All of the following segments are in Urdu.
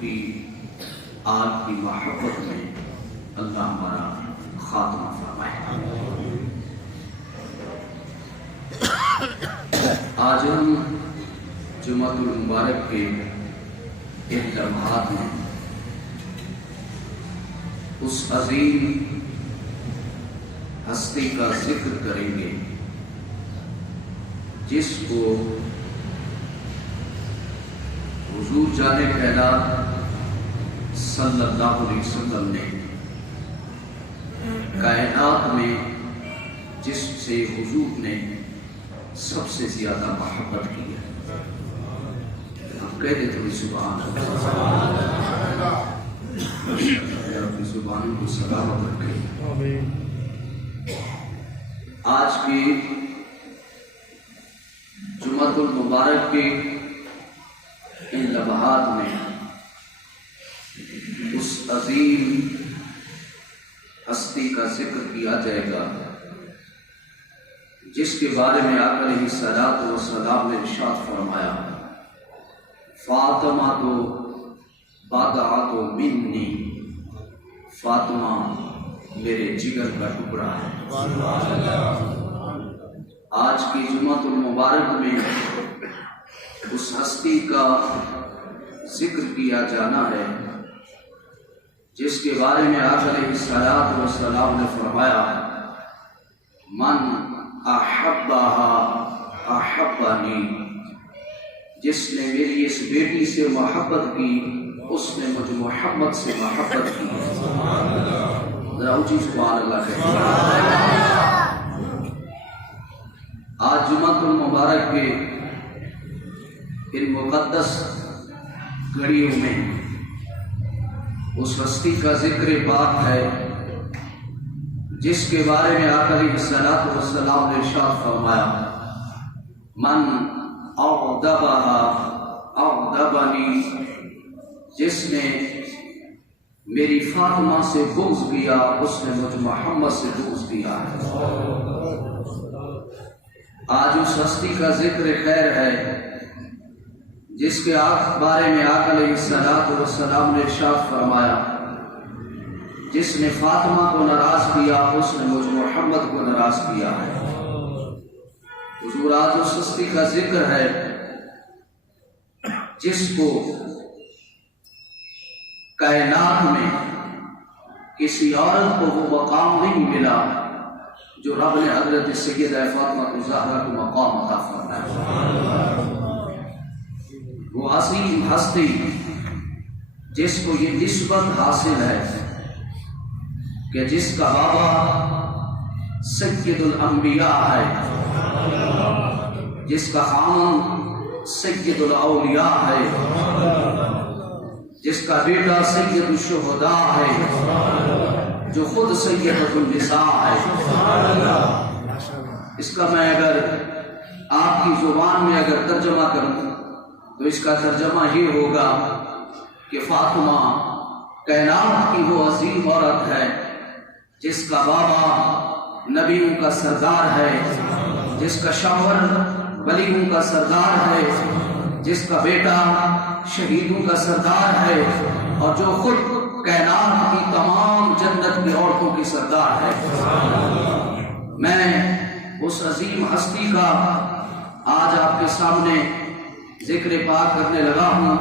کی آل کی محبت میں اللہ ہمارا خاتمہ فرمائے۔ آج ہم جمعہ المبارک کے ان لمحات میں اس عظیم ہستی کا ذکر کریں گے جس کو حضور جان کائنات صلی اللہ علیہ وسلم نے کائنات میں جس سے حضور نے سب سے زیادہ محبت کی ہے، ہم کہہ دیتے ہیں سبحان اللہ، اپنی زبانوں کو سلامت رکھے۔ آج کی جمعہ المبارک کے ان لمحات میں اس عظیم ہستی کا ذکر کیا جائے گا جس کے بارے میں آقا علیہ الصلوۃ والسلام نے ارشاد فرمایا، فاطمہ تو بضعۃ منی، فاطمہ میرے جگر کا ٹکڑا ہے۔ آج کی جمعہ المبارک میں اس ہستی کا ذکر کیا جانا ہے جس کے بارے میں آقا علیہ الصلوۃ والسلام نے فرمایا، من احبها احبنی، جس نے میری اس بیٹی سے محبت کی اس نے مجھ محمد سے محبت کی۔ ذرا اونچی سبحان اللہ کہتے۔ آج جمعہ المبارک کے ان مقدس گھڑیوں میں اس ہستی کا ذکر پاک ہے جس کے بارے میں آقا علیہ الصلوۃ والسلام نے ارشاد فرمایا، من اغضبها اغضبنی، جس نے میری فاطمہ سے بغض کیا اس نے مجھ محمد سے بغض کیا ہے۔ آج اس ہستی کا ذکر خیر ہے جس کے بارے میں آقا علیہ الصلوۃ والسلام نے ارشاد فرمایا، جس نے فاطمہ کو ناراض کیا اس نے مجھ محمد کو ناراض کیا ہے۔ حضور آج اس ہستی کا ذکر ہے جس کو کائنات میں کسی عورت کو وہ مقام نہیں ملا جو رب نے حضرت سیدہ فاطمہ الزہرا کو مقام عطا فرمایا۔ وہ عظیم ہستی جس کو یہ نسبت حاصل ہے کہ جس کا بابا سید الانبیاء ہے، جس کا خاندان سید الاولیاء ہے، جس کا بیٹا سید الشہداء ہے، جو خود سیدۃ النساء ہے۔ اس کا میں اگر آپ کی زبان میں اگر ترجمہ کروں تو اس کا ترجمہ یہ ہوگا کہ فاطمہ کائنات کی وہ عظیم عورت ہے جس کا بابا نبیوں کا سردار ہے، جس کا شوہر ولیوں کا سردار ہے، جس کا بیٹا شہیدوں کا سردار ہے، اور جو خود کائنات کی تمام جنت کی عورتوں کی سردار ہے۔ میں اس عظیم ہستی کا آج آپ کے سامنے ذکر پاک کرنے لگا ہوں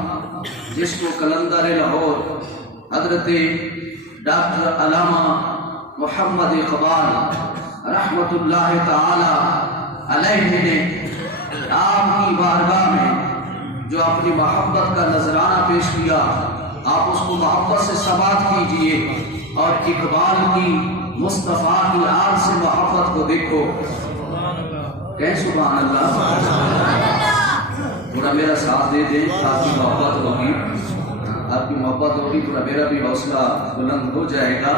جس کو قلندر لاہور حضرت ڈاکٹر علامہ محمد اقبال رحمت اللہ تعالی علیہ نے آپ کی بارگاہ میں جو اپنی محبت کا نذرانہ پیش کیا، آپ اس کو محبت سے سماعت کیجئے اور اقبال کی مصطفیٰ کی آل سے محبت کو دیکھو۔ کہیں سبحان اللہ۔ تھوڑا میرا ساتھ دے دیں، آپ کی محبت ہوگی، آپ کی محبت ہوگی، تھوڑا میرا بھی حوصلہ بلند ہو جائے گا۔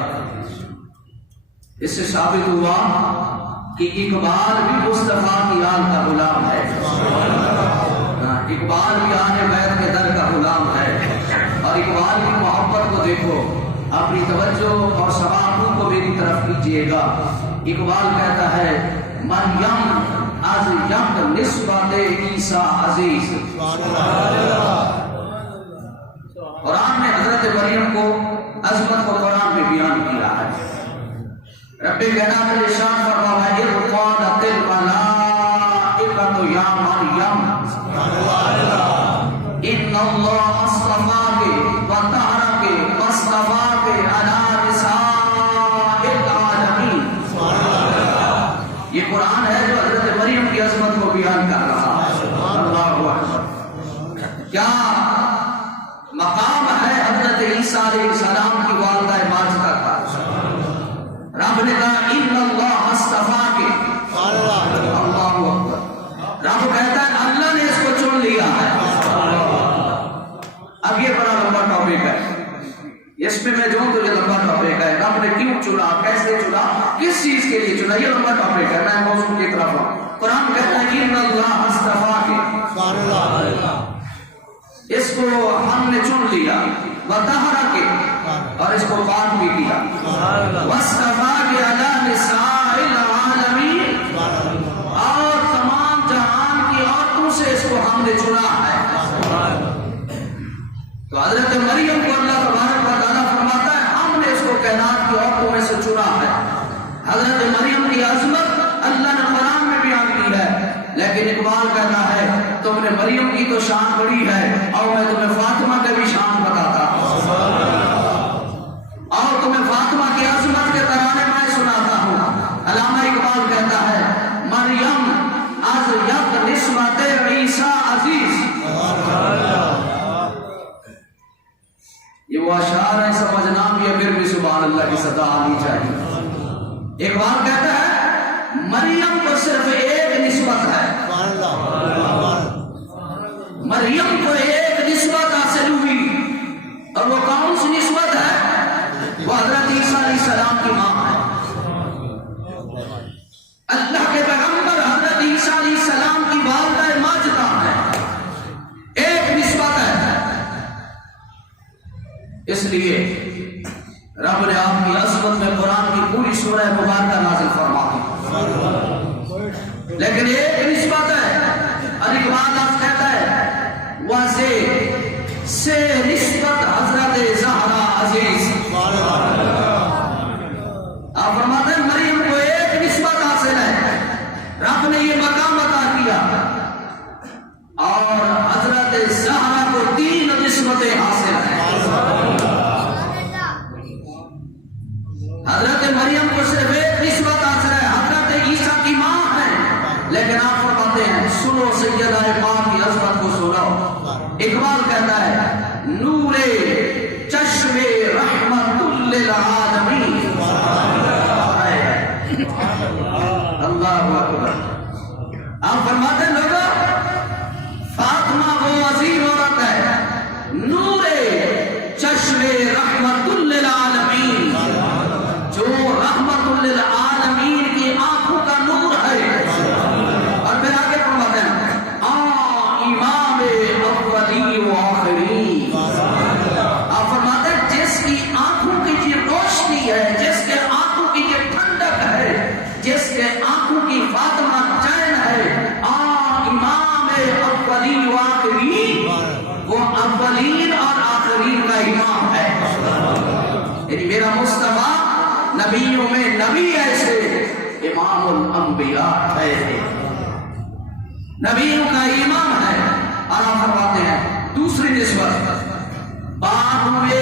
اس سے ثابت ہوا کہ اقبال بھی مصطفیٰ کی آل کا غلام ہے، اقبال بھی آنے بیت کے در کا غلام ہے، اور اقبال کی محبت کو دیکھو۔ اپنی توجہ اور سماعتوں کو میری طرف کیجیے گا۔ اقبال کہتا ہے، مریم از یک نسبت عیسیٰ عزیز، قرآن نے حضرت مریم کو عظمت کو قرآن میں بیان کیا ہے. رب کائنات نے ارشاد فرمایا ہے اذ قالت الملائکۃ یا مریم ان اللہ اصطفاک وطہرک واصطفاک علی نساء العالمین. یہ قرآن ہے جو حضرت مریم کی عظمت کو بیان کر رہا ہے. اللہ اکبر. کیا مقام ہے حضرت عیسیٰ علیہ السلام کی والدہ ماجدہ کا. رب نے کہا ان اللہ اصطفاک. اللہ اکبر. رب کہتا ہے اللہ نے اس کو چن لیا ہے. اب یہ بڑا لمبا ٹاپک ہے, اس میں میں جو تجھے لمبا ٹاپک ہے, رب نے کیوں چنا, کیسے چنا, کس چیز کے لیے چنا, یہ لمبا ٹاپک ہے. میں موضوع کی طرف ہوں. قرآن کہتا ہے ان اللہ اصطفاک, اس کو ہم نے چن لیا, وطہرک, اور اس کو پاک بھی کیا, واصطفاک علی نساء العالمین, اور تمام جہان کی عورتوں سے اس کو ہم نے چنا ہے. تو حضرت مریم کو اللہ تبارک و تعالیٰ فرماتا ہے ہم نے اس کو کائنات کی عورتوں میں سے چنا ہے. حضرت مریم کی عظمت اللہ نے قرآن میں بیان کی ہے, لیکن اقبال کہتا ہے تم نے مریم کی تو شان بڑی ہے, اور میں تمہیں فاطمہ کا بھی شان بتاتا اور تمہیں فاطمہ کی عظمت کے ترانے میں سناتا ہوں. علامہ اقبال کہتا ہے مریم از یک نسبت عیسیٰ عزیز. یہ وہ اشعار ہیں, سمجھنا بھی اگر بھی سبحان اللہ کی صدا آنی چاہیے. اقبال کہتا ہے مریم کو صرف ایک نسبت ہے, مریم کو ایک نسبت حاصل ہوئی, اور وہ کون سی نسبت ہے؟ وہ حضرت عیسیٰ علیہ السلام کی ماں ہے. اللہ کے پیغمبر حضرت عیسیٰ علیہ السلام کی والدہ ماجدہ ہے, ایک نسبت ہے. اس لیے رب نے آپ کی عظمت میں قرآن کی پوری سورہ مبارکہ نازل فرما دی, لیکن ایک نسبت ہے. اور اقبال آپ کہتا ہے واضح سے نسبت حضرت زہرا عزیز. آپ فرماتے ہیں مریم کو ایک نسبت حاصل ہے, رب نے یہ مقام عطا کیا, اور حضرت زہرا کو 3 نسبتیں حاصل ہیں. حضرت مریم کو صرف ایک نسبت حاصل ہے, حضرت عیسیٰ کی ماں ہے, لیکن آپ فرماتے ہیں سنو سیدہ پاک کی عظمت کو سنو. اقبال کہتا ہے نور چشم رحمت للعالمین. اللہ اکبر. آپ فرماتے ہیں لوگوں فاطمہ وہ عظیم عورت ہے, نور چشم رحمت للعالمین, جو رحمت للعالمین کی آنکھوں کا نور ہے. اور پھر آگے فرماتے ہیں امام اولی و آخری. آپ فرماتے ہیں جس کی آنکھوں کی یہ روشنی ہے, جس کے آنکھوں کی یہ ٹھنڈک ہے, جس کے آنکھوں کی فاطمہ چین ہے, امام اولی و آخری, وہ اولین اور آخرین کا امام ہے. یعنی میرا مصطفیٰ نبیوں میں نبی ایسے, امام الانبیاء ہے, نبیوں کا امام ہے. اور آپ فرماتے ہیں دوسری نسبت بانوے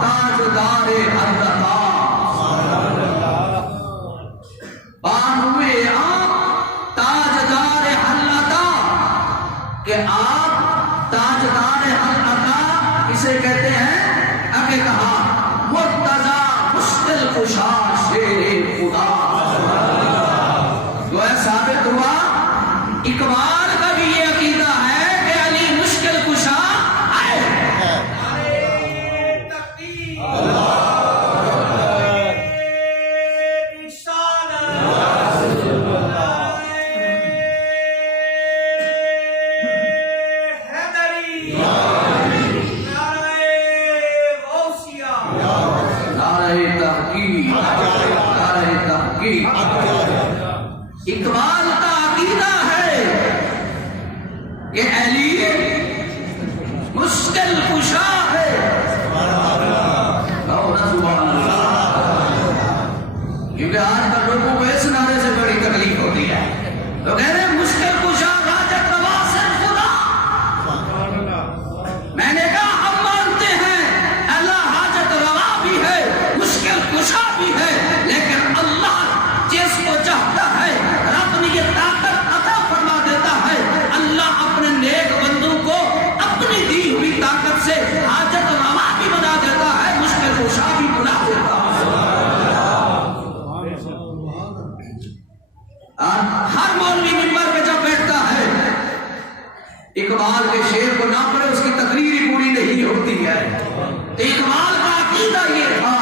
تاجدار حضرتا, بانوے تاجدار حضرتا, کہ آپ تاجدار حضرتا کسے کہتے ہیں؟ اگے کہا مرتضی مشکل کشا شیر خدا. تو ہے ثابت ہوا اقبال کا بھی یہ عقیدہ ہے کہ علی مشکل کشا ہے. اقبال کا عقیدہ ہے کہ علی مشکل کشا ہے. اقبال کے شعر کو نہ پڑھے اس کی تقریر ہی پوری نہیں ہوتی ہے. اقبال کا عقیدہ یہ تھا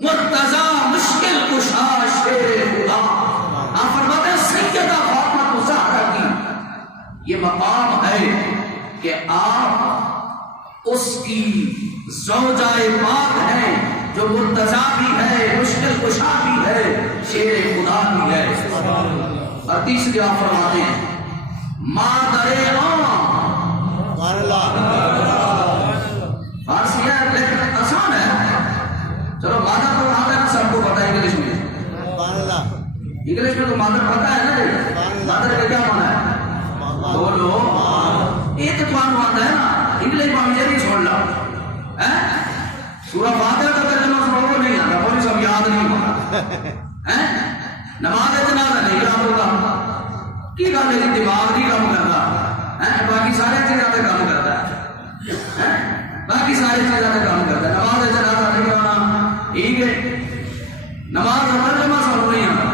مرتضی مشکل کشا شیر خدا. آپ فرماتے ہیں سیدہ فاطمہ الزہرا کی یہ مقام ہے کہ آپ اس کی زوجائے پاک ہیں جو مرتضی بھی ہے, مشکل کشا بھی ہے, شیر خدا بھی ہے. اور تیسری آپ فرماتے ہیں مادر فارسی ہے لیکن آسان ہے. چلو مادر تو آتا ہے نا, سب کو پتا ہے انگلش میں. انگلش میں تو مادر پتا ہے نا. مادر کا کیا مانا ہے بولو. یہ تو تمہارا آتا ہے نا انگلش میں. مجھے نہیں چھوڑ لا سورہ فاتحہ کا ترجمہ سنو نہیں آتا, بولی سب یاد نہیں ہوتا. نماز جنازہ نہیں یاد ہوتا کی گل ہے, دماغ نہیں کام کرتا, باقی سارے چیزیں پہ کام کرتا ہے. باقی ساری چیزیں پہ کام کرتا ہے. نماز جنازہ نہیں آنا ٹھیک ہے, نماز کا ترجمہ سب نہیں آنا.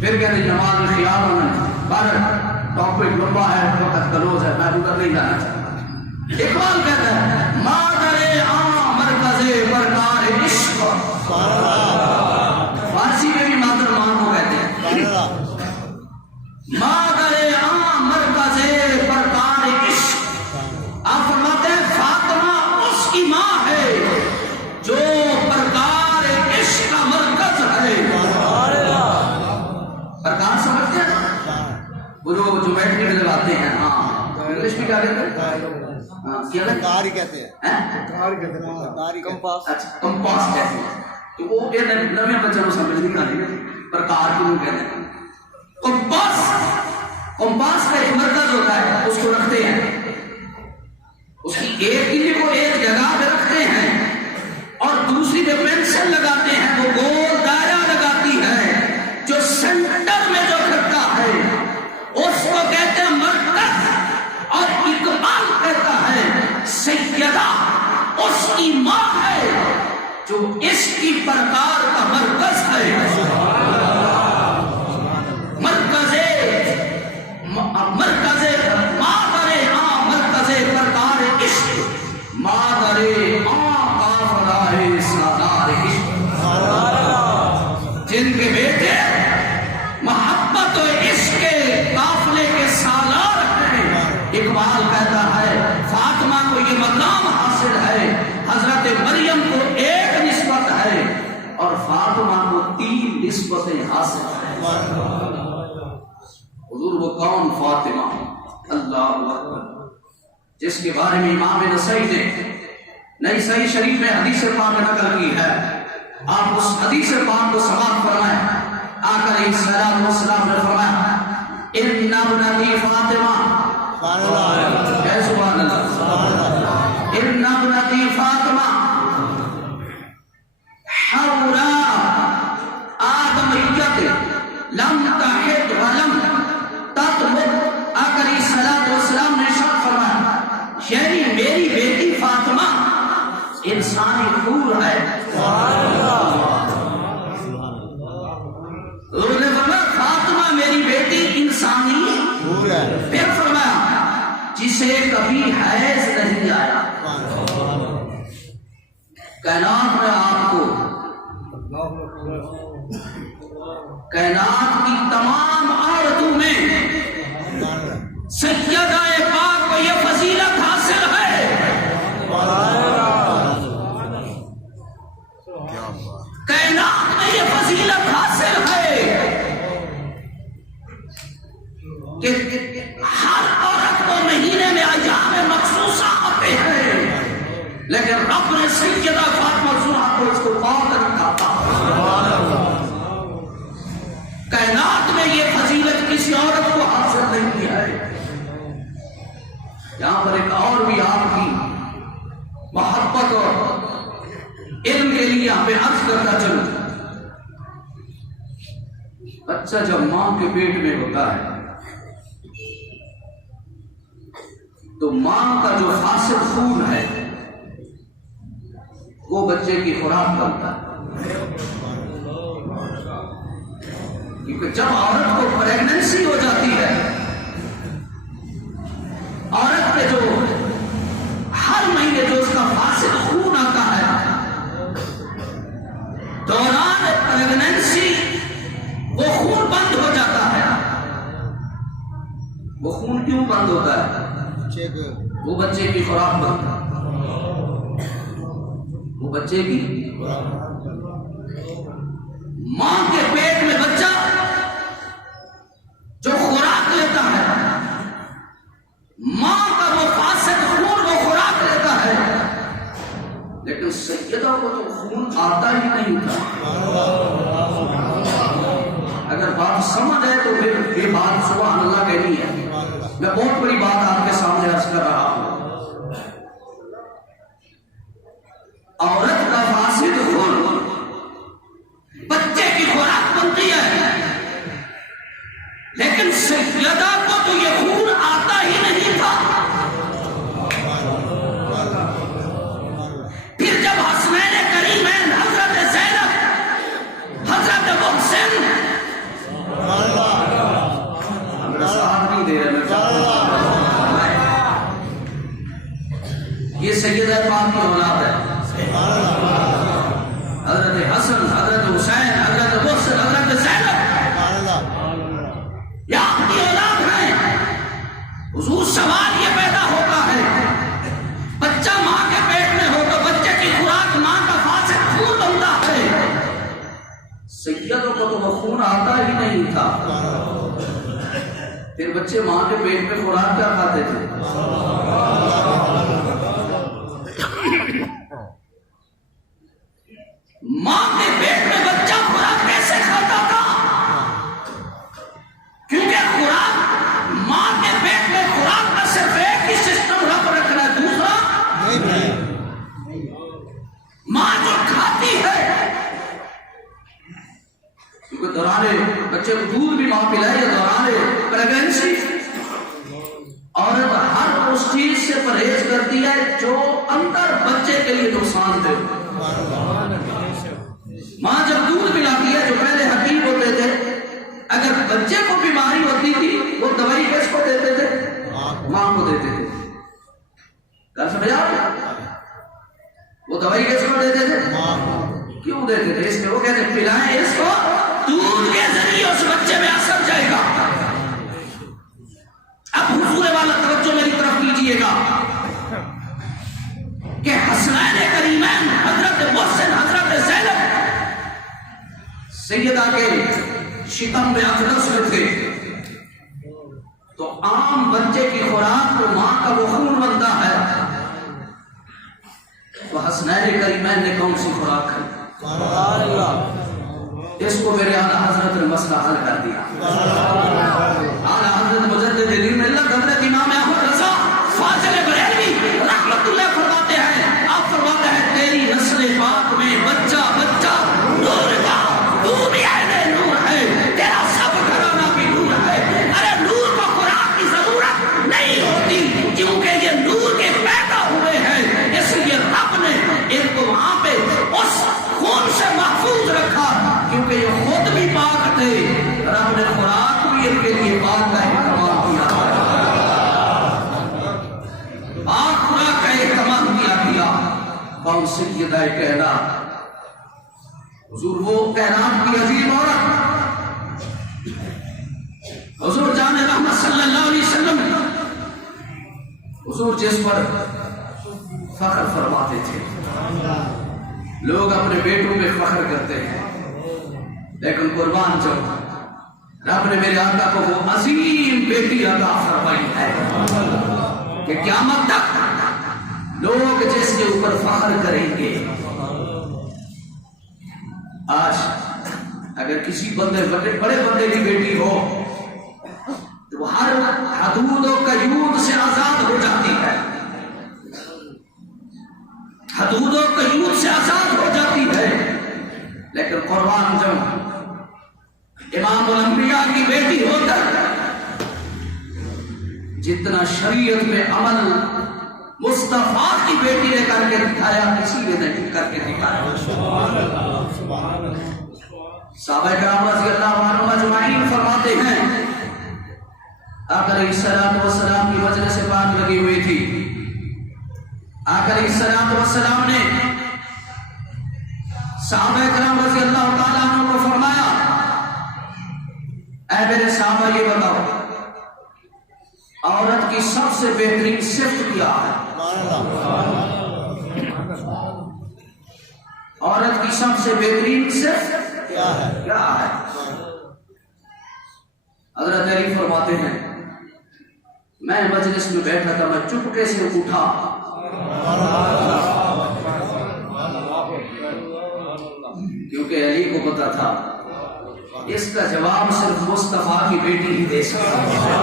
پھر کہتے ہیں نماز میں خیال ہونا. پر ٹاپک لمبا ہے, وقت کلوز ہے, میں ادھر نہیں جانا چاہتا. اقبال کہتا ہے مادر عام مرکز پرکار عشق. فارسی میں بھی مادر ماں کو کہتے ہیں. مادر عام مرکز پرکار عشق. آپ فرماتے ہیں فاطمہ اس کی ماں ہے جو پرکار عشق کا مرکز ہے. پرکار سمجھتے ہیں وہ جو جومیٹری میں لگاتے ہیں. ہاں انگلش میں کیا کہتے ہیں؟ کمپاس کہتے ہیں. تو وہ نویں بچوں کو سمجھ نہیں آتی پرکار کیوں کہتے ہیں. کمپاس کا ایک مرکز ہوتا ہے, اس کو رکھتے ہیں, اس کی ایک انجی کو ایک جگہ پہ رکھتے ہیں اور دوسری پہ پینسل لگاتے ہیں. وہ گول دائرہ لگاتی ہے, جو سینٹر میں جو کرتا ہے اس کو کہتے ہیں مرکز. اور اقبال کہتا ہے سیدہ اس کی ماں ہے جو اس کی پرکار کا مرکز ہے. مرکز مادر عام مرکز پرکار عشق. مادر عام قافلہ سالار عشق. جن کے بیٹے محبت و عشق کے قافلے کے سالار ہیں. اقبال کہتا ہے فاطمہ کو یہ مقام حاصل ہے. حضرت مریم کو ایک نسبت ہے اور فاطمہ کو 3 نسبتیں حاصل ہیں. حضور وہ کون فاطمہ؟ اللہ اکبر, جس کے بارے میں امام نسائی نے نئی صحیح شریف میں حدیث پاک نقل کی ہے. آپ اس حدیث پاک کو سماعت فرمائیں. آقا علیہ الصلوۃ والسلام نے فرمایا ان ابنتی فاطمہ. سبحان اللہ. ان ابنتی فاطمہ حورا آدمیت لم تحد ولم تطلب. آقا علیہ الصلوۃ والسلام نے ارشاد فرمایا یعنی میری بیٹی فاطمہ انسانی حور ہے. انہوں نے فرمایا فاطمہ میری بیٹی انسانی حور ہے. پھر فرمایا جسے کبھی حیض نہیں آیا. کائنات میں آپ کو کائنات کی تمام عورتوں میں سیدہ پاک کو یہ فضیلت حاصل ہے. کائنات میں یہ فضیلت حاصل ہے کہ ہر عورت کو مہینے میں ایام مخصوصہ آتے ہیں, لیکن رب نے سیدہ فاطمہ الزہرا کو اس کو پاک رکھا تھا. کائنات میں یہ فضیلت کسی عورت کو حاصل نہیں ہے. یہاں پر ایک اور بھی آپ کی محبت اور علم کے لیے یہاں پہ عرض کرتا چلوں. بچہ جب ماں کے پیٹ میں ہوتا ہے تو ماں کا جو فاسد خون ہے وہ بچے کی خوراک بنتا ہے. کیونکہ جب عورت کو پریگننسی ہو جاتی ہے خون کیوں بند ہوتا ہے؟ وہ بچے کی خوراک بنتا ہے، وہ بچے کی ماں کے پیٹ میں بچہ جو خوراک لیتا ہے، ماں کا وہ فاسد خون وہ خوراک لیتا ہے، لیکن سیدہ کو تو خون آتا ہی نہیں تھا۔ اگر بات سمجھ ہے تو پھر یہ بات سبحان اللہ کہنی ہے۔ میں بہت بڑی بات آپ کے سامنے عرض کر رہا ہوں، عورت کا فاسد خون بچے کی خوراک بنتی ہے، لیکن سیدہ کو تو یہ خون آتا ہی نہیں تھا۔ پھر جب حسنین کریمین حضرت زینب، حضرت محسن، ساتھ نہیں دے رہے، یہ سیدہ پاک کی اولاد ہے، حضرت حسن، حضرت حسین، حضرت محسن، حضرت زینب یہ آپ کی اولاد ہے۔ حضور سوال یہ پیدا ہوتا ہے، بچہ ماں کے پیٹ میں ہو تو بچے کی خوراک ماں کا فاسد خون بنتا ہے، سیدوں کو تو وہ خون آتا ہی نہیں تھا، پھر بچے ماں کے پیٹ میں خوراک کیا کھاتے تھے؟ ماں کے پیٹ میں بچہ خوراک کیسے کھاتا تھا؟ کیونکہ خوراک ماں کے پیٹ میں خوراک کا صرف ایک ہی سسٹم رب رکھنا ہے، دوسرا ماں جو کھاتی ہے، کیونکہ دوران بچے کو دودھ بھی ماں پلائے، دوران پریگنسی عورت ہر اس چیز سے پرہیز کرتی ہے جو اندر بچے کے لیے نقصان دے۔ ماں جب دودھ پلاتی ہے، جو پہلے حکیم ہوتے تھے، اگر بچے کو بیماری ہوتی تھی وہ دوائی کس کو دیتے تھے؟ ماں کو دیتے تھے۔ کیا سمجھا؟ وہ دوائی کس کو دیتے تھے؟ کیوں دیتے تھے؟ اس میں وہ کہتے ہیں پلائیں اس کو، دودھ کے ذریعے اس بچے میں اثر جائے گا۔ اب حضور والا توجہ میری طرف کیجئے گا کہ حسنین کریمین حضرت محسن، حضرت زینب سیدہ کے شکم میں اقدس میں تھے، تو عام بچے کی خوراک تو ماں کا وہ خون بنتا ہے، تو حسنین کریمین نے کون سی خوراک کھائی؟ اس کو میرے اعلیٰ حضرت نے مسئلہ حل کر دیا۔ اعلیٰ حضرت مجدد دین ملت حضرت امام احمد رضا فاضل بریلوی رحمت اللہ فرماتے ہیں، آپ فرماتے ہیں تیری نسل پاک میں بچہ بچہ نور کا، تو بھی اہل نور ہے، تیرا سب گھرانہ بھی نور ہے۔ ارے نور کو خوراک کی ضرورت نہیں ہوتی، کیونکہ یہ نور کے پیدا ہوئے ہیں، اس لیے رب نے ان کو وہاں پہ اس خون سے محفوظ رکھا، کیونکہ یہ خود بھی پاک تھے، رب نے خوراک بھی ان کے لیے پاک کا اہتمام کیا، پاک خوراک کا اہتمام کیا۔ کون سیدہ کہنا؟ حضور وہ کائنات کی عظیم عورت، حضور جان رحمت صلی اللہ علیہ وسلم، حضور جس پر فخر فرماتے تھے۔ لوگ اپنے بیٹوں پہ فخر کرتے ہیں، لیکن قربان جب رب نے میرے آقا کو وہ عظیم بیٹی عطا فرمائی ہے کہ قیامت تک لوگ جس کے اوپر فخر کریں گے۔ آج اگر کسی بندے بڑے بندے کی بیٹی ہو تو ہر حدود و قیود سے آزاد ہو جاتی ہے، حدود و قیود سے آزاد ہو جاتی ہے، لیکن قربان جب امام الانبیاء کی بیٹی ہو کر جتنا شریعت میں عمل مصطفیٰ کی بیٹی نے کر کے دکھایا، کسی نے نہیں کر کے دکھایا۔ صحابہ کرام رضی اللہ عنہم اجمعین فرماتے ہیں، آقا علیہ الصلوۃ والسلام کی مجلس پاک لگی ہوئی تھی، آقا علیہ الصلوۃ والسلام نے صحابہ کرام رضی اللہ تعالیٰ عنہ کو فرمایا، اے میرے صحابہ یہ بتاؤ عورت کی سب سے بہترین صفت کیا ہے؟ عورت کی سب سے بہترین صفت کیا ہے؟ حضرت علی فرماتے ہیں میں مجلس میں بیٹھا تھا، میں چپکے سے اٹھا، کیونکہ علی کو پتا تھا اس کا جواب صرف مصطفیٰ کی بیٹی ہی دے سکتی ہے۔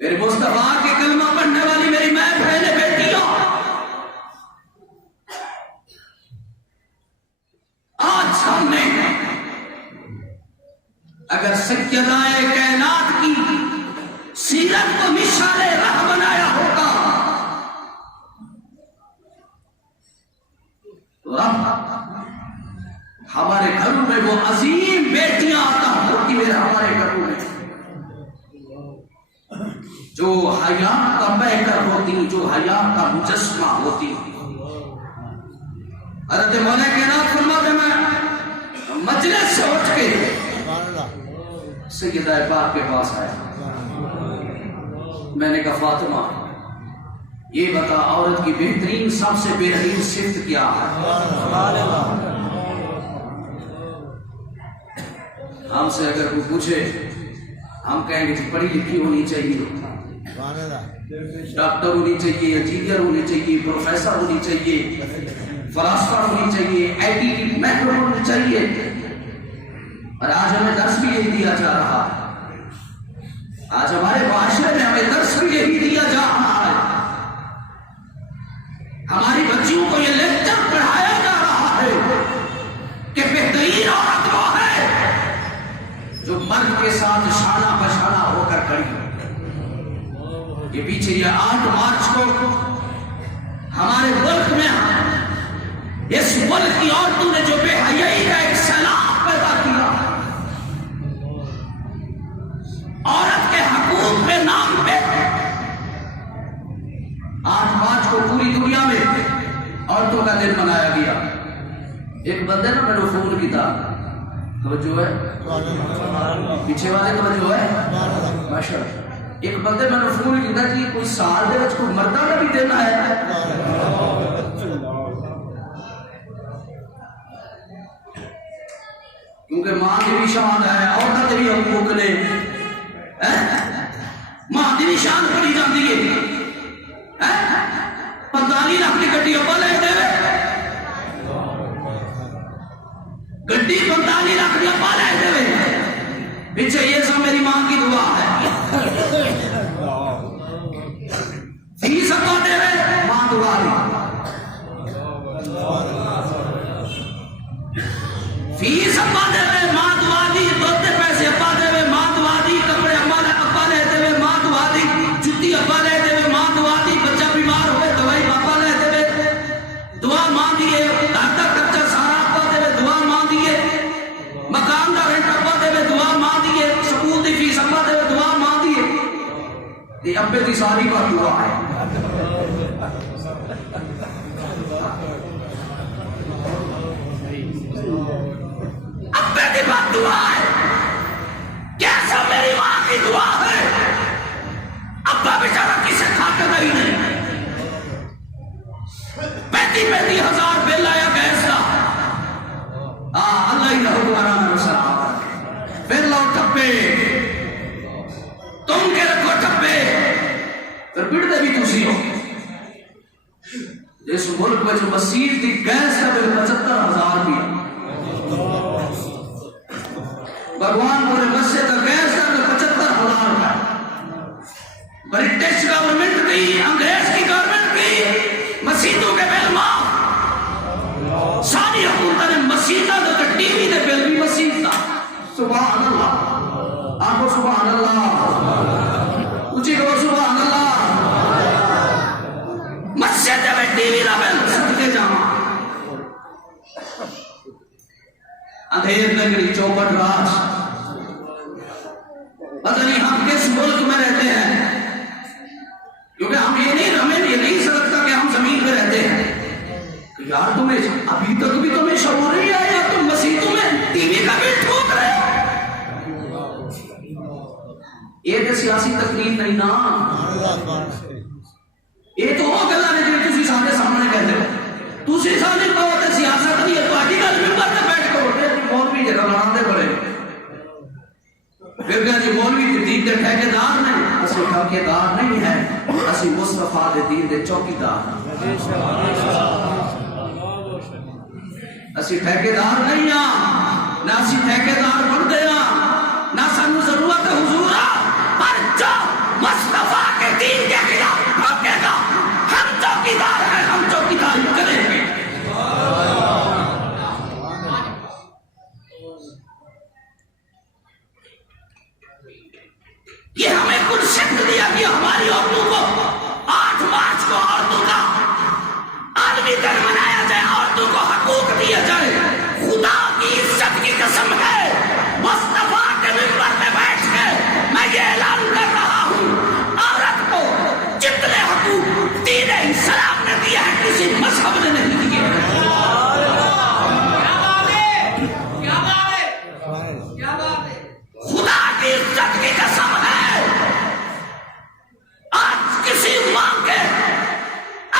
پھر مصطفیٰ کے کلمہ پڑھنے والی میری ماں بہنیں بیٹیاں، آج سامنے اگر سیدائے کائنات کی سیرت کو مشعل راہ بنایا ہوگا تو رب ہمارے گھروں میں وہ عظیم بیٹیاں آتا ہوتی ہے ہمارے گھروں میں، جو حیات کا پیکر ہوتی، جو حیات کا مجسمہ ہوتی۔ حضرت مولا کائنات فرماتے میں مجلس سے اٹھ کے سیدہ پاک کے پاس آیا، میں نے کہا فاطمہ یہ بتا عورت کی بہترین سب سے بہترین صفت کیا ہے؟ ہم سے اگر کوئی پوچھے ہم کہیں گے پڑھی لکھی ہونی چاہیے، ڈاکٹر ہونی چاہیے، انجینئر ہونی چاہیے، پروفیسر ہونی چاہیے، فلاسفہ ہونی چاہیے، آئی ٹی کی محکمہ ہونی چاہیے، اور آج ہمیں درس بھی یہی دیا جا رہا ہے، آج ہمارے معاشرے میں ہمیں درس بھی یہی دیا جا رہا ہے، ہماری بچیوں کو یہ لیکچر پڑھایا جا رہا ہے کہ بہترین عورت وہ ہے جو مرد کے ساتھ شانہ بشانہ ہو کر کھڑی ہے۔ یہ پیچھے یہ 8 مارچ کو ہمارے ملک میں اس ملک کی عورتوں نے جو بے حیائی کا ایک سیلاب پیدا کیا، عورت کے حقوق کے نام پہ 8 مارچ کو پوری دنیا میں عورتوں کا دن منایا گیا۔ ایک بندے نے میں نے فون کیا، توجہ ہے پیچھے والے، توجہ ہے ماشاءاللہ، ایک بندے میں نے فون کیا کہ کوئی سال دے وچ کوئی مردہ کا بھی دینا ہے، کیونکہ ماں کی بھی شان ہے، عورت بھی حقوق نے، ماں کی بھی شان پڑی جاتی ہے۔ 45 لاکھ کی گڈی ابا لے دے، گڈی 45 لاکھ کی ابا لے دے، پیچھے یہ سب میری ماں کی دعا ہے، فیس ابا دے ماں دعا دی، فیس ابا دے ماں دعا دی، دوتے پیسے ابا دے ماں دعا دی، کپڑے ابا لے دے ماں دعا دی، جُتی ابا لے دے ماں دعا دی، بچہ بیمار ہوئے دوائی ابا لے دے دعا ماں دیے، گھر کا خرچہ سارا ابا دے دعا ماں دیے، مکان کا رینٹ ابا دے دعا ماں دیے، سکول دی فیس ابا دے دعا ماں دیے، یہ ابے دی ساری بات دعا ہے۔ ابے دی بات دعا ہے، کیسا میری ماں کی دعا ہے، ابا بیچارہ کسے کھاتے نہیں، 35 ہزار بل آیا گیس کا، اللہ ہی رہو تمہارا رسالہ، پھر لو ٹھپے، تم کے رکھو ٹھپے، پھر بڑھتے بھی تسی ہو۔ جس ملک میں جو مسیح کی گیس کا بل 75,000 بھی، بھگوان پورے مسجد کا گیس کا بل 75,000 ہے، برٹش گورنمنٹ کی، انگریز کی گورنمنٹ کی مسیحوں کے بل معاف، ساری حکومت نے مسیحا تو ٹی وی دے بل بھی مسیحا، سبحان اللہ، آنکھو سبحان اللہ، اچھی کرو سبحان اللہ، مسجد میں ٹی وی دا بل صدقے جاواں، اندھیر نگری چوپٹ راج، پتہ نہیں ہم کس ملک میں رہتے ہیں، کیونکہ ہمیں یہ نہیں سمجھتا کہ ہم زمین پہ رہتے ہیں، کہ یار تمہیں ابھی تک بھی تمہیں شعور نہیں آیا، تم مسیحوں میں ٹی وی کا بل ٹھوک رہے ہو، یہ تو سیاسی تقریر نہیں نا، یہ تو وہ گلا نے جو تسی سارے سامنے کہتے ہو، تسی سارے کہو تے سیاست نہیں ہے، تہاڈی گل ممبر تے بیٹھ کے ہوتے مولوی جڑا لڑاندے بڑے پھر کہ جی مولوی دین دے ٹھیکیدار نہیں، اسی ٹھیکیدار نہیں ہے، اسی مصطفیٰ دے دین دے چوکیدار ہیں، اسی ٹھیکیدار نہیں ہاں، نہ اسی ٹھیکیدار بن دے ہاں، نہ سانو ضرورت ہے حضور پر جو مصطفیٰ کے دین کے خلاف بھاگے گا ہم چوکیدار ہیں، ہم چوکیداری کریں گے۔ یہ ہمیں کچھ شک دیا کہ ہماری عورتوں کو 8 مارچ کو عورتوں کا عالمی دن منایا جائے، عورتوں کو حقوق دیا جائے۔ خدا کی عزت کی قسم ہے، مصطفیٰ کے منبر میں بیٹھ کے میں یہ اعلان کر رہا ہوں، عورت کو جتنے حقوق دین اسلام نے دیا ہے کسی مذہب نے نہیں دیے۔ خدا کی عزت کی قسم ہے، آج کسی ماں کے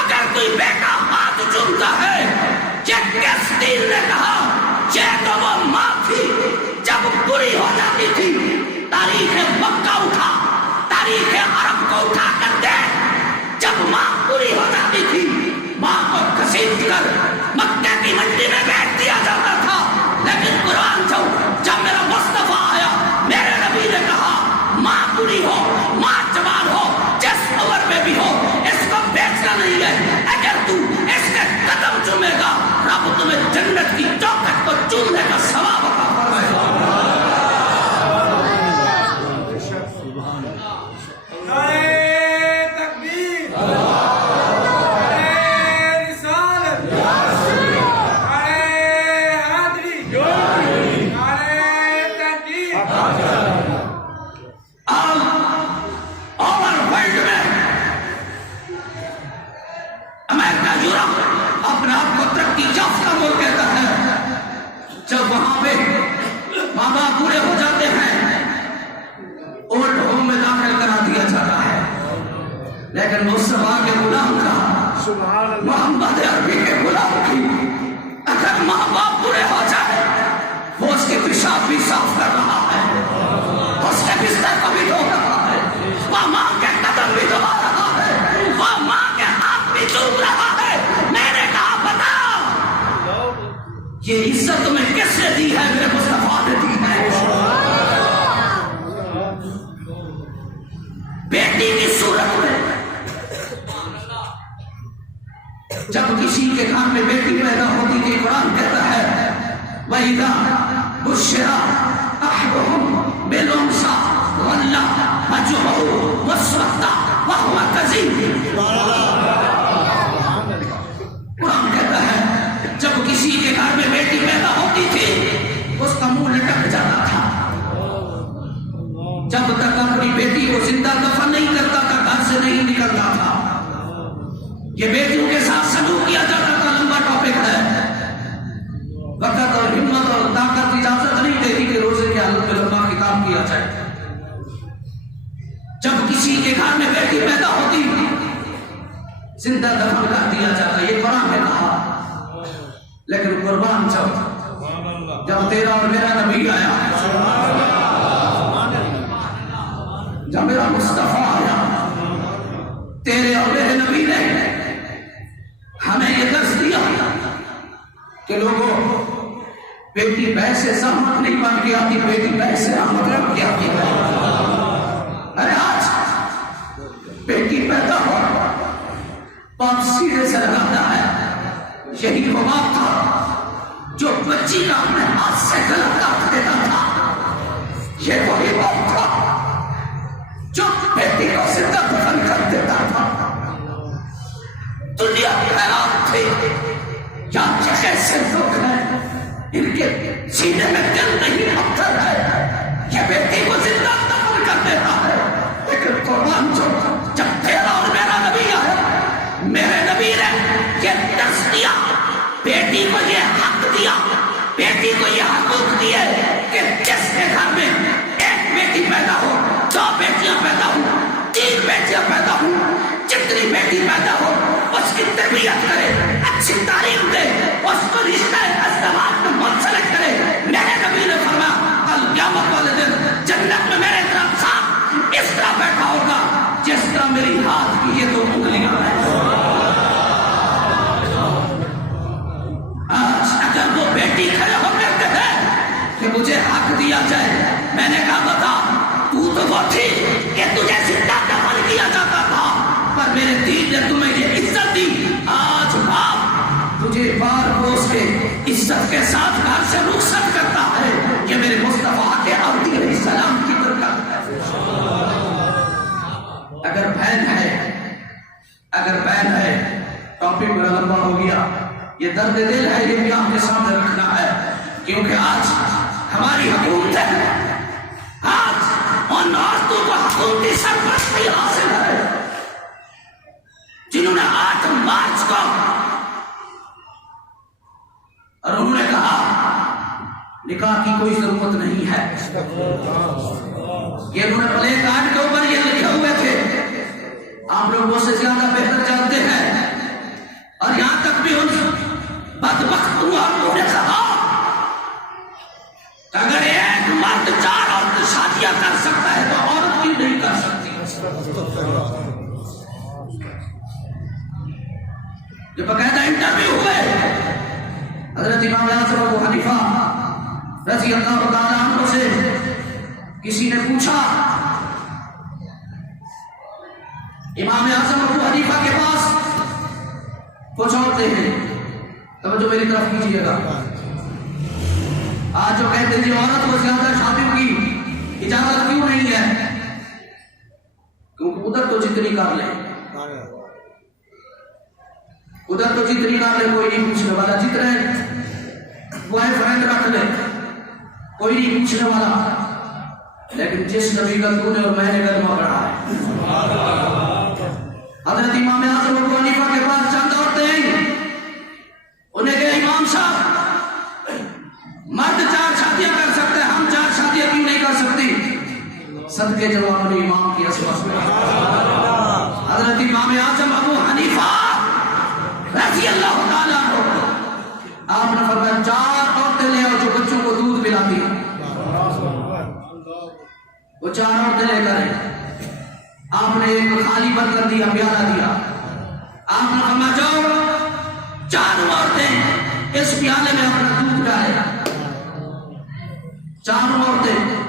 اگر کوئی بیٹا ہاتھ چومتا ہے، یہ کس دین نے کہا؟ یہ تو وہ ماں تھی جب بری ہو جاتی تھی، تاریخ مکہ اٹھا، تاریخ عرب کو اٹھا کر دے، جب ماں بری ہو جاتی تھی ماں کو گھسیٹ کر مکہ کی منڈی میں بیٹھ دیا جاتا تھا، لیکن قرآن جب میرا مصطفیٰ آیا میرے نبی نے کہا ماں بری ہو، ماں جوان ہو، جس عمر میں بھی ہو، اس کو بیچنا نہیں ہے، اگر تو اس کے قدم چومے گا رب تمہیں جنت کی چوکھٹ کو چومنے کا ثواب عطا فرمائے گا۔ اپنے آپ کو ترقی یافتہ ملک کہتا ہے، جب وہاں پہ ماں باپ پورے ہو جاتے ہیں اولڈ ہوم میں داخل کرا دیا جاتا ہے، لیکن مصطفیٰ کے غلام کا، محمد عربی کے غلام کی اگر ماں باپ پورے ہو جائے وہ اس کے پیشاب بھی صاف کر رہا ہے، اس کے بستر کو بھی دھو رہا ہے، وہ ماں کے قدم بھی دبا رہا ہے، وہ ماں کے ہاتھ بھی چوم رہا ہے۔ میں نے کہا بتا یہ عزت تمہیں کس نے دی ہے؟ میرے مصطفیٰ نے دی ہے۔ بیٹی کی صورت میں جب کسی کے گھر میں بیٹی پیدا ہوتی تھی قرآن کہتا ہے وَإِذَا بُشِّرَ أَحَدُهُم بِالْأُنثَىٰ ظَلَّ وَجْهُهُ مُسْوَدًّا وَهُوَ كَظِيمٌ۔ قرآن کہتا ہے جب کسی کے گھر میں بیٹی پیدا ہوتی تھی اس کا منہ لٹک جاتا تھا، جب تک اپنی بیٹی کو زندہ دفن نہیں کرتا تھا گھر سے نہیں نکلتا تھا۔ یہ بیٹیوں کے ساتھ سلوک کیا جاتا تھا، لمبا ٹاپک ہے، وقت اور ہمت اور طاقت اجازت نہیں دیتی کہ روزے کی حالت میں لمبا خطاب کیا جائے۔ جب کسی کے گھر میں بیٹی پیدا ہوتی زندہ دفن کر دیا جاتا، یہ قرآن نے کہا، لیکن قربان جب تیرا اور میرا نبی آیا، جب میرا مصطفیٰ آیا، تیرے اور میرے نبی نے ہمیں یہ درس دیا کہ لوگوں بیٹی پیسے زحمت نہیں بن کے آتی، بیٹی پیسے رحمت بن کے آتی ہے۔ ارے آج بیٹی پیدا ہو باپ سیدھے سے لگاتا ہے، یہی وہ باپ تھا جو بچی کا اپنے ہاتھ سے گلا کاٹ دیتا تھا، یہ وہی باپ تھا جو بیٹی کو زندہ دفن کر دیتا تھا۔ دنیا حیران تھی یہاں کیسے لوگ ہیں ان کے سینے میں دل نہیں پتھر ہے، یہ بیٹی کو زندہ دفن کر دیتا ہے، لیکن قرآن جب تیرا اور میرا نبی آیا، میرے نبی نے یہ درس دیا، بیٹی کو یہ حق دیا، بیٹی کو یہ حقوق دیے بیٹیاں پیدا ہوں، جتنی بیٹی پیدا ہو اس کی تربیت کرے، اچھی تعلیم دے، اس کو رشتہ ازدواج میں منسلک کرے۔ میرے نبی نے فرمایا کل قیامت والے دن جنت میں میرے طرف صاحب اس طرح بیٹھا ہوگا جس طرح میری ہاتھ کی یہ 2 انگلیاں ہیں۔ آج اگر وہ بیٹی کھڑے ہو کہتے ہیں کہ مجھے حق دیا جائے، میں نے کہا بتا تو وہ تھی کہ تجھے زندہ دفن کیا جاتا تھا، پر میرے دین نے تمہیں یہ عزت دی۔ آج باپ تجھے بار پوس کے عزت کے ساتھ گھر سے رخصت کرتا ہے کہ میرے مصطفیٰ کے عبد علیہ السلام کی برکت ہے۔ اگر بہن ہے ٹاپک بڑا لمبا ہو گیا، یہ درد دل ہے، یہ بھی آپ کے سامنے رکھنا ہے، کیونکہ آج ہماری حکومت ہے، آج ان عورتوں کو حکومتی سرپرستی حاصل ہے جنہوں نے 8 مارچ کو اور انہوں نے کہا نکاح کی کوئی ضرورت نہیں ہے۔ یہ انہوں نے پلے کارڈ کے اوپر یہ لکھے ہوئے تھے، آپ لوگوں سے زیادہ بہتر جانتے ہیں، اور یہاں تک بھی ان بدبخت عورتوں نے کہا اگر ایک مرد 4 عورتیں شادیاں کر سکتا ہے تو عورت کیوں نہیں کر سکتی؟ جو باقاعدہ انٹرویو ہوئے حضرت امام اعظم ابو حنیفہ رضی اللہ تعالیٰ عنہ سے کسی نے پوچھا، امام اعظم ابو حنیفہ کے پاس کچھ عورتیں ہیں، توجہ میری طرف کیجیے گا، آج جو کہتے ہیں عورت کو زیادہ شادیوں کی اجازت کیوں نہیں ہے؟ کیونکہ ادھر تو جتنی کر لے، ادھر تو جتنی کر لے کوئی نہیں پوچھنے والا، جتنے بوائے فرینڈ رکھ لے کوئی نہیں پوچھنے والا، لیکن جس نبی کا تو نے اور میں نے کلمہ پڑھا ہے۔ حضرت امام اعظم ابو حنیفہ کے پاس چند عورتیں ہیں، انہیں کہا امام صاحب مرد 4 شادیاں کر سکتے ہیں، ہم 4 شادیاں کیوں نہیں کر سکتی؟ صدقے جواب نے امام کی عصمت میں حضرت امام اعظم ابو حنیفہ رضی اللہ تعالیٰ عنہ آپ نے فرمایا 4 عورتیں لے آؤ جو بچوں کو دودھ پلاتی ہیں۔ وہ 4 عورتیں لے کر آپ نے ایک خالی برتن دیا، پیالہ دیا، آپ نے فرمایا جاؤ 4 عورتیں اس پیالے میں اپنا دودھ ڈالے۔ 4 عورتیں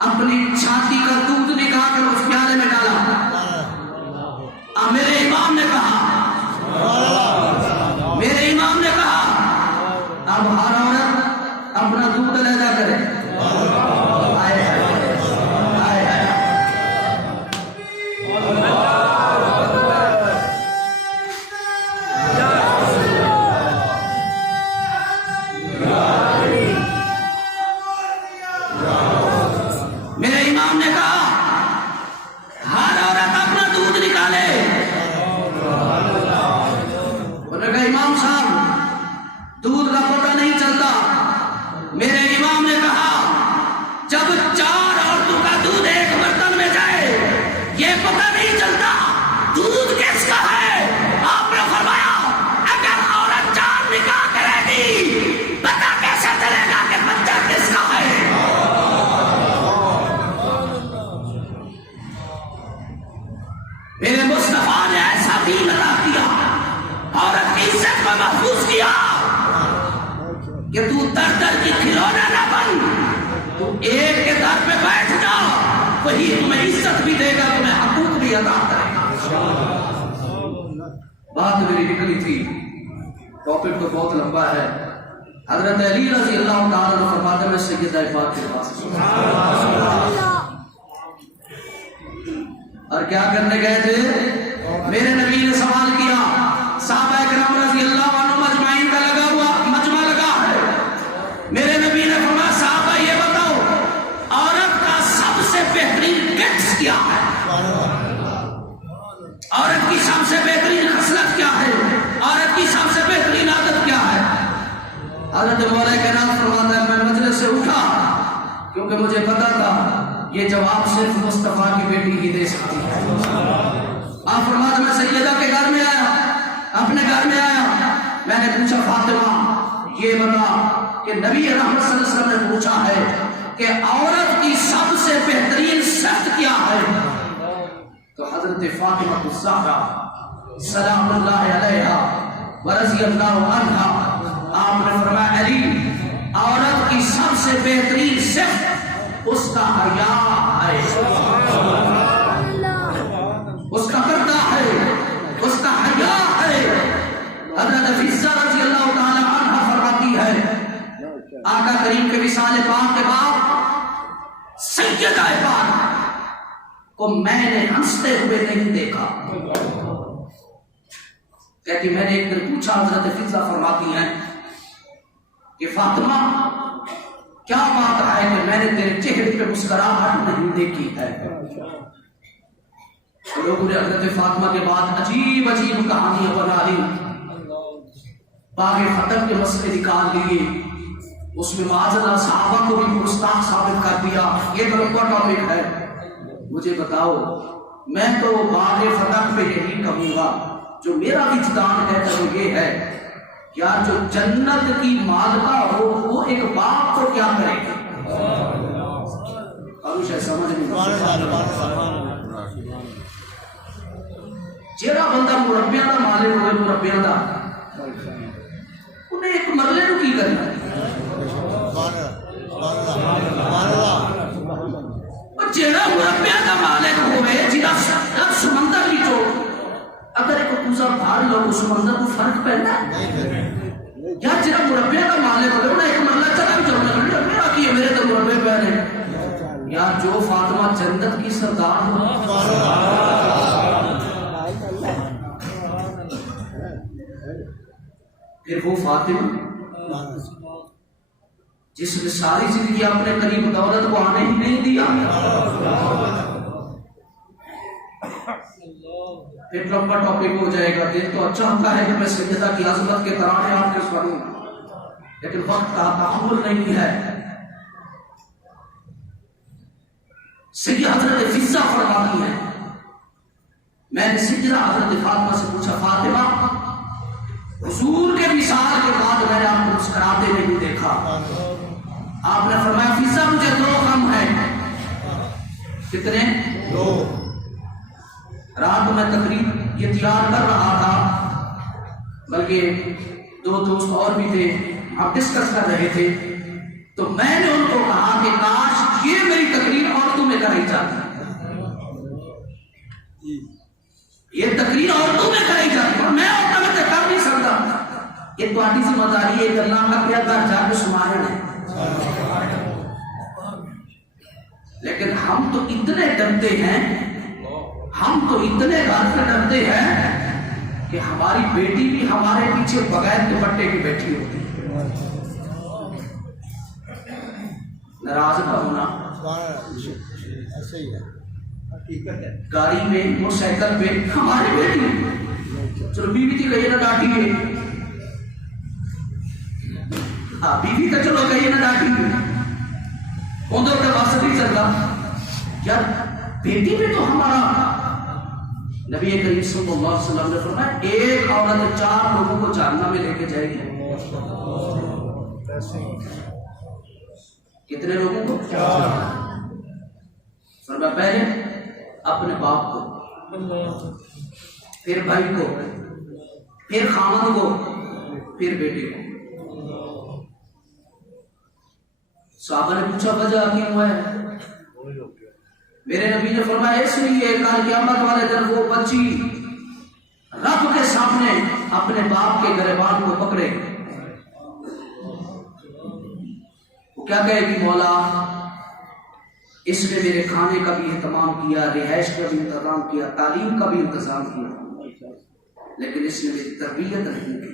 اپنی چھاتی کا دودھ نکال کر اس پیالے میں ڈالا۔ اب میرے امام نے کہا اب ہر عورت اپنا دودھ علیحدہ کرے۔ کہ تو در کی کھلونا نہ بن، تو ایک کے در پہ بیٹھ جا، وہی تمہیں عزت بھی دے گا، تمہیں حقوق بھی عطا کرے گا۔ بات میری نکلی تھی، ٹاپک تو بہت لمبا ہے۔ حضرت علی رضی اللہ تعالیٰ عنہ فرماتے میں سیدہ پاک کے پاس اور کیا کرنے گئے تھے؟ میرے نبی نے سوال کیا، صحابہ کرام رضی اللہ عنہ مجمعین کا لگا ہوا مجمع لگا ہے، میرے نبی نے فرمایا صحابہ یہ بتاؤ عورت کا سب سے بہترین گفٹ کیا ہے؟ عورت کی سب سے بہترین خصلت کیا ہے؟ عورت کی سب سے بہترین عادت کیا ہے؟ حضرت مولا کے نام فرماتا ہے میں مجلس سے اٹھا کیونکہ مجھے پتا تھا یہ جواب صرف مصطفیٰ کی بیٹی ہی دے سکتی ہے۔ آپ فرماتے میں سیدہ کے گھر میں آیا، اپنے گھر میں آیا، میں نے پوچھا فاطمہ یہ بتا کہ نبی رحمت صلی اللہ علیہ وسلم نے پوچھا ہے کہ عورت کی سب سے بہترین صفت کیا ہے؟ تو حضرت فاطمہ الزہرا سلام اللہ علیہا ورضی اللہ عنہا آپ نے فرمایا علی عورت کی سب سے بہترین صفت اس کا حیا ہے، اس کا پردہ ہے، اس کا حیا ہے۔ حضرت حفصہ رضی اللہ تعالی عنہ فرماتی ہے آقا کریم کے وصال پاک کے بعد سیدہ پاک کو میں نے ہنستے ہوئے نہیں دیکھا۔ کہتی میں نے ایک دن پوچھا، حضرت حفصہ فرماتی ہیں کہ فاطمہ کیا بات ہے کہ میں نے تیرے چہرے پہ مسکراہٹ نہیں دیکھی ہے؟ لوگوں نے حضرت فاطمہ کے بعد عجیب عجیب کہانیاں بنا لی، باغ فتح کے مسئلے نکال لیے، اس میں معاذ اللہ صحابہ کو بھی گستاخ ثابت کر دیا۔ یہ تو لمبا ٹاپک ہے، مجھے بتاؤ میں تو باغ فتح پہ یہی کہوں گا، جو میرا وجدان ہے وہ یہ ہے کیا جو جنت کی مالکہ ہو وہ ایک باپ کو کیا کرے گی؟ ابو شاید سمجھ نہیں جیڑا بندہ مربیاں دا مالک ہوئے، مربیاں دا انہیں ایک مرلے نو کی کرنا جیڑا مربیاں دا مالک ہوئے جیڑا سمندر کی چوٹ اگر ایک کوزا بھار لو اس سمندر کو فرق پہنا یا جیڑا مربیاں دا مالک ہوئے انہیں ایک مرلہ چلا بھی چلنا میرا کی ہے میرے تو مربے پہنے یا جو فاطمہ جنت کی سردار ہو پھر وہ فاطمہ جس نے ساری زندگی اپنے قریب دولت کو آنے ہی نہیں دیا، پھر لمبا ٹاپک ہو جائے گا۔ دل تو اچھا ہوتا ہے کہ میں سیدہ کی عظمت کے ترانے آپ کے سنوں، لیکن وقت کا تحمل نہیں ہے۔ سیدہ حضرت حفصہ فرماتی ہے میں نے سیدہ حضرت فاطمہ سے پوچھا فاطمہ حضور کے وصال کے بعد میں نے آپ کو مسکراتے نہیں دیکھا۔ آپ نے فرمایا حفصہ مجھے دو غم ہیں۔ کتنے؟ دو۔ رات میں تقریب یہ تیار کر رہا تھا، بلکہ دو دوست اور بھی تھے، ہم ڈسکس کر رہے تھے، تو میں نے ان کو کہا کہ کاش یہ میری تقریر عورتوں میں کرائی جاتی، یہ تقریر عورتوں میں کرائی جاتی، اور میں عورتوں میں کر نہیں سکتا۔ یہ تو آٹی ذمہ داری ہے کہ اللہ کا کیا گھر جا کے سمارن ہے، لیکن ہم تو اتنے ڈرتے ہیں، ہم تو اتنے رات میں ڈرتے ہیں کہ ہماری بیٹی بھی ہمارے پیچھے بغیر دوپٹے کی بیٹھی ہوتی ہے۔ ناراض نہ ہونا، گاڑی میں موٹر سائیکل پہ ہماری بیٹی، چلو بیوی تھی کہیے نہ ڈانٹی ہے، ہاں بیوی تو چلو کہیے نہ ڈانٹی ہے، اندر کا واسط نہیں چلتا یار، بیٹی میں تو ہمارا نبی کریم صلی اللہ علیہ وسلم نے فرمایا ایک عورت 4 لوگوں کو جہنم میں لے کے جائے گی۔ کتنے لوگوں کو؟ 4۔ فرمایا پہلے اپنے باپ کو، پھر بھائی کو، پھر خامد کو، پھر بیٹے کو۔ صحابہ نے پوچھا وجہ کیوں ہوا ہے؟ میرے نبی نے فرمایا اس لیے کل قیامت والے دن وہ بچی رب کے سامنے اپنے باپ کے گریبان کو پکڑے، وہ کیا کہے گی مولا اس نے میرے کھانے کا بھی اہتمام کیا، رہائش کا بھی انتظام کیا، تعلیم کا بھی انتظام کیا، لیکن اس نے میری تربیت نہیں کی۔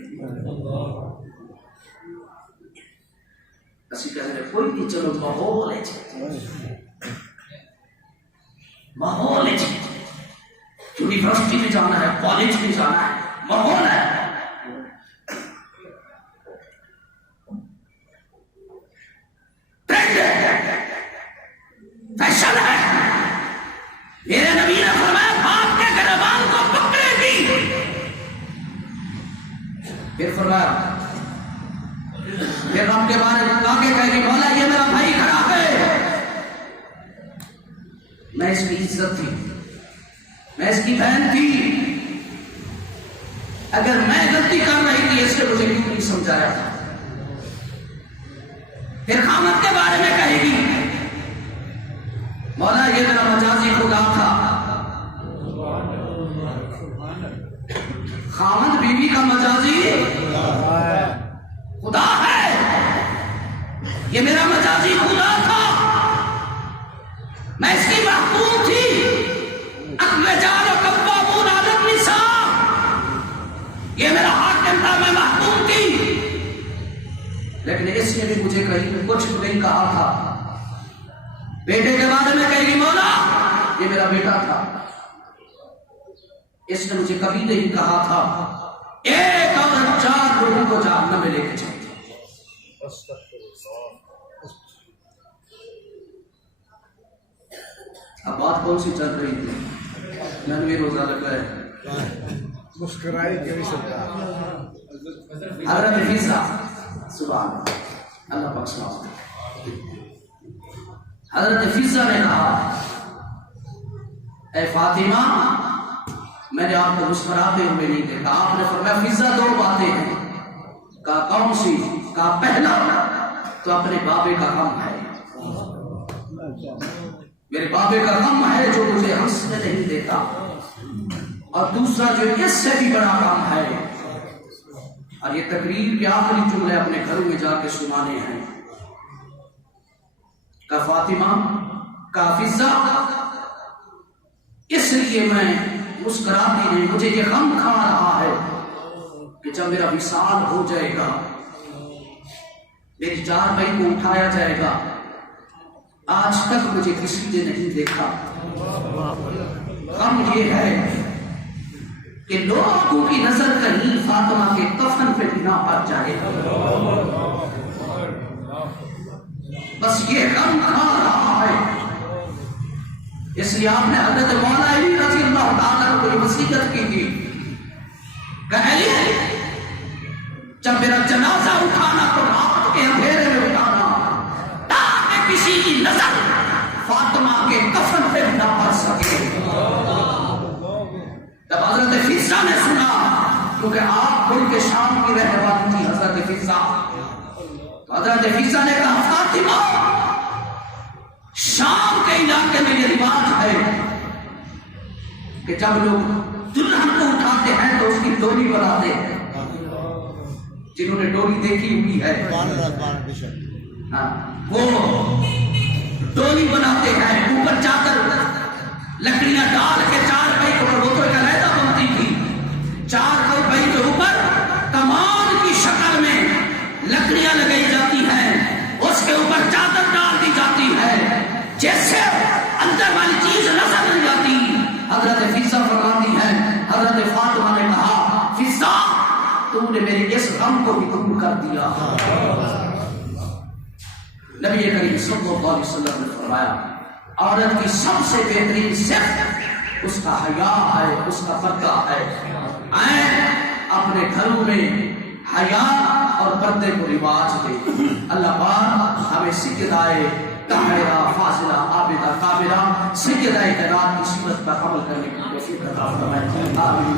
اسی کہتے ہیں کوئی نہیں، چلو ماحول ہے، ماحول ہے، یونیورسٹی میں جانا ہے، کالج میں جانا ہے، ماحول ہے، فیشن ہے، پھر فرمایا، پھر رب کے بارے میں آگے کہے گی مولا یہ میرا بھائی کھڑا ہے، میں اس کی عزت تھی، میں اس کی بہن تھی، اگر میں غلطی کر رہی تھی اس نے مجھے کیوں نہیں سمجھایا تھا؟ پھر خامد کے بارے میں کہے گی مولا یہ میرا مجازی خدا تھا، خامد بیوی کا مجازی خدا ہے، یہ میرا مجازی خدا تھا، میں اس کی محکوم تھی، الرجال قوامون علی النساء، یہ میرا حاکم تھا، میں محکوم تھی، لیکن اس نے بھی مجھے کہیں کچھ نہیں کہا تھا۔ بیٹے کے بارے میں کہے گی مولا یہ میرا بیٹا تھا، اس نے مجھے کبھی نہیں کہا تھا ایک عورت 4 لوگوں کو جہنم میں لے کے چلتی۔ اب بات کون سی چل رہی تھی؟ میں بھی روزہ لگا ہے، مسکرائی کبھی سکتا حضرت حفیظہ سبحان اللہ پاک سبحان، حضرت حفیظہ نے کہا اے فاطمہ میں نے آپ کو مسکراتے ہوئے نہیں دیکھا۔ آپ نے فرمایا حفیظہ 2 باتیں ہیں، کہا کون سی؟ کہا پہلا تو اپنے بابے کا غم ہے، میرے بابے کا غم ہے جو مجھے ہنسنے نہیں دیتا، اور دوسرا جو اس سے بھی بڑا غم ہے، اور یہ تقریر کے آخری جملے اپنے گھروں میں جا کے سنانے ہیں۔ کہا فاطمہ، کہا حفیظہ اس لیے میں مسکراتی نہیں، مجھے یہ غم کھا رہا ہے کہ جب میرا وصال ہو جائے گا، میری 4 بھائی کو اٹھایا جائے گا، آج تک مجھے کسی نے نہیں دیکھا۔ غم یہ ہے کہ لوگوں کی نظر کہیں فاطمہ کے کفن پہ بنا پڑ جائے، بس یہ غم کھا رہا ہے۔ اس لیے آپ نے حضرت مولا علی رضی اللہ تعالیٰ کو یہ وصیت کی تھی کہ علی جب میرا جنازہ اٹھانا تو رات کے اندھیرے میں اٹھانا، تاکہ کسی کی نظر فاطمہ کے کفن پہ نہ پڑ سکے۔ جب حضرت حفیظہ نے سنا، کیونکہ آپ ملک شام کی رہنے والی تھی حضرت حفیظہ، تو حضرت حفیظہ نے کہا فاطمہ شام کے علاقے میں یہ رواج ہے کہ جب لوگ دلہن کو اٹھاتے ہیں تو اس کی ڈولی بناتے ہیں، جنہوں نے ڈولی دیکھی ہوئی ہے وہ ڈولی بناتے ہیں، اوپر جا کر لکڑیاں ڈال کے 4 بھائی کو، وہ تو ایک علیحدہ بنتی تھی، 4 بھائی کے اوپر کمان کی شکل میں لکڑیاں لگائی جاتی ہیں، اس کے اوپر چادر ڈال دی جاتی ہے، جیسے اندر والی چیز نظر نہیں آتی۔ حضرت حفیظہ فرماتی ہیں حضرت فاطمہ نے کہا حفیظہ تم نے میرے اس غم کو بھی دور کر دیا۔ نبی کریم صلی اللہ علیہ وسلم نے فرمایا عورت کی سب سے بہترین صفت اس کا حیا ہے، اس کا پردہ ہے۔ آئیں اپنے گھروں میں حیا اور پردے کو رواج دے۔ اللہ پاک ہمیں سیدھائے طاہرہ فاضلہ عابدہ قابلہ سیدہ کائنات کی سنت پر عمل کرنے کی توفیق عطا فرمائے۔ آمین۔